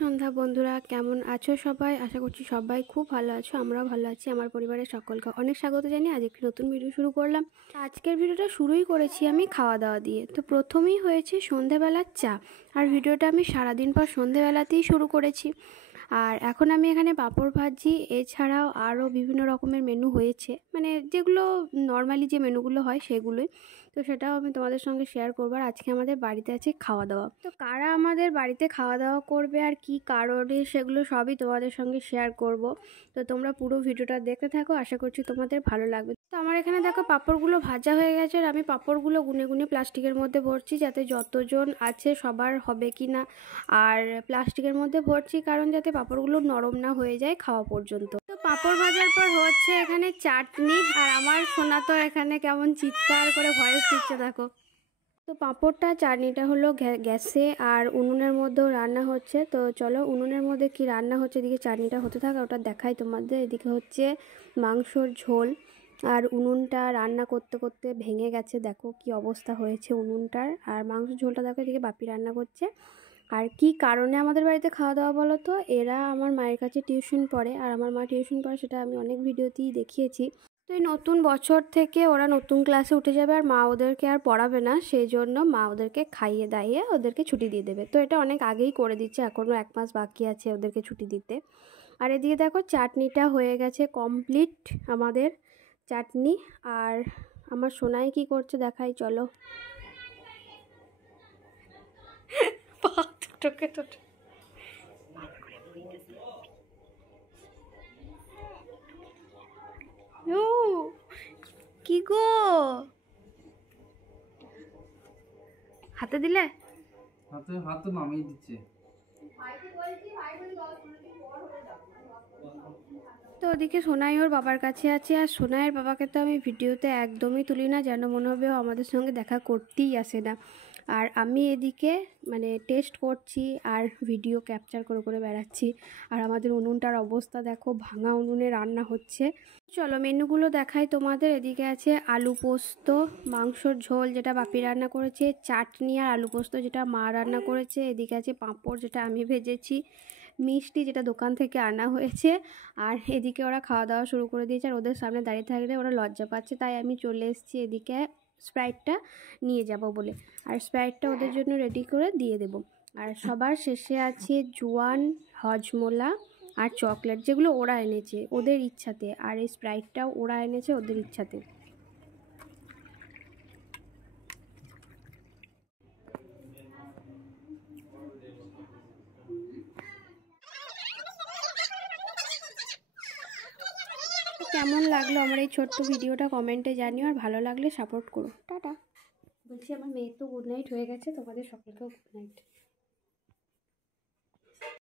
সন্ধ্যা বন্ধুরা, কেমন আছো সবাই? আশা করছি সবাই খুব ভালো আছো। আমরাও ভালো আছি। আমার পরিবারের সকলকে অনেক স্বাগত জানিয়ে আজ একটি নতুন ভিডিও শুরু করলাম। আজকের ভিডিওটা শুরুই করেছি আমি খাওয়া দাওয়া দিয়ে। তো প্রথমেই হয়েছে সন্ধেবেলার চা, আর ভিডিওটা আমি সারাদিন পর সন্ধেবেলাতেই শুরু করেছি। আর এখন আমি এখানে পাঁপড় ভাজি, এছাড়াও আরও বিভিন্ন রকমের মেনু হয়েছে, মানে যেগুলো নর্মালি যে মেনুগুলো হয় সেগুলোই। তো সেটাও আমি তোমাদের সঙ্গে শেয়ার করবো। আর আজকে আমাদের বাড়িতে আছে খাওয়া দাওয়া। তো কারা আমাদের বাড়িতে খাওয়া দাওয়া করবে আর কি কারণে, সেগুলো সবই তোমাদের সঙ্গে শেয়ার করব। তো তোমরা পুরো ভিডিওটা দেখতে থাকো, আশা করছি তোমাদের ভালো লাগবে। তো আমার এখানে দেখো পাঁপড়গুলো ভাজা হয়ে গেছে, আর আমি পাঁপড়গুলো গুনে গুনে প্লাস্টিকের মধ্যে ভরছি, যাতে যতজন আছে সবার হবে কি না। আর প্লাস্টিকের মধ্যে ভরছি কারণ যাতে পাঁপড়গুলো নরম না হয়ে যায় খাওয়া পর্যন্ত। তো পাঁপড় ভাজার পর হচ্ছে এখানে চাটনি, আর আমার সোনা তো এখানে কেমন চিৎকার করে ভয়েস দিচ্ছে দেখো। তো পাঁপড়টা চাটনিটা হলো গ্যাসে আর উনুনের মধ্যেও রান্না হচ্ছে। তো চলো উনুনের মধ্যে কি রান্না হচ্ছে, এদিকে চাটনিটা হতে থাকে ওটা দেখাই তোমাদের। এদিকে হচ্ছে মাংসর ঝোল, আর উনুনটা রান্না করতে করতে ভেঙে গেছে, দেখো কি অবস্থা হয়েছে উনুনটার। আর মাংসের ঝোলটা দেখো এদিকে বাপি রান্না করছে। আর কি কারণে আমাদের বাড়িতে খাওয়া দাওয়া বলো তো, এরা আমার মায়ের কাছে টিউশন পড়ে, আর আমার মা টিউশন পড়ে সেটা আমি অনেক ভিডিওতেই দেখিয়েছি। তো এই নতুন বছর থেকে ওরা নতুন ক্লাসে উঠে যাবে, আর মা ওদেরকে আর পড়াবে না, সেই জন্য মা ওদেরকে খাইয়ে দাইয়ে ওদেরকে ছুটি দিয়ে দেবে। তো এটা অনেক আগেই করে দিচ্ছে, এখনও 1 মাস বাকি আছে ওদেরকে ছুটি দিতে। আর এদিকে দেখো চাটনিটা হয়ে গেছে কমপ্লিট আমাদের চাটনি। আর আমার সোনাই কি করছে দেখাই চলো। ও কি গো, হাতে দিলে? হাত তো নামিয়ে দিচ্ছে। তো ওদিকে সোনাই ওর বাবার কাছে আছে, আর সোনাইয়ের বাবাকে তো আমি ভিডিওতে একদমই তুলি না, যেন মনে হবে ও আমাদের সঙ্গে দেখা করতেই আসে না। আর আমি এদিকে মানে টেস্ট করছি আর ভিডিও ক্যাপচার করে করে বেড়াচ্ছি। আর আমাদের উনুনটার অবস্থা দেখো, ভাঙা উনুনে রান্না হচ্ছে। চলো মেনুগুলো দেখাই তোমাদের। এদিকে আছে আলু পোস্ত, মাংসর ঝোল যেটা বাপি রান্না করেছে, চাটনি আর আলু পোস্ত যেটা মা রান্না করেছে। এদিকে আছে পাঁপড় যেটা আমি ভেজেছি, মিষ্টি যেটা দোকান থেকে আনা হয়েছে। আর এদিকে ওরা খাওয়া দাওয়া শুরু করে দিয়েছে, আর ওদের সামনে দাঁড়িয়ে থাকলে ওরা লজ্জা পাচ্ছে, তাই আমি চলে এসেছি এদিকে স্প্রাইটটা নিয়ে যাব বলে। আর স্প্রাইটটা ওদের জন্য রেডি করে দিয়ে দেব। আর সবার শেষে আছে জোয়ান, হজমোলা আর চকলেট, যেগুলো ওরা এনেছে ওদের ইচ্ছাতে, আর এই স্প্রাইটটাও ওরা এনেছে ওদের ইচ্ছাতে। কেমন লাগলো আমার এই ছোট্ট ভিডিওটা কমেন্টে জানিও, আর ভালো লাগলে সাপোর্ট করো। টাটা। বলছি আমার মেয়ে তো গুড নাইট হয়ে গেছে, তোমাদের সকলকেও গুড নাইট।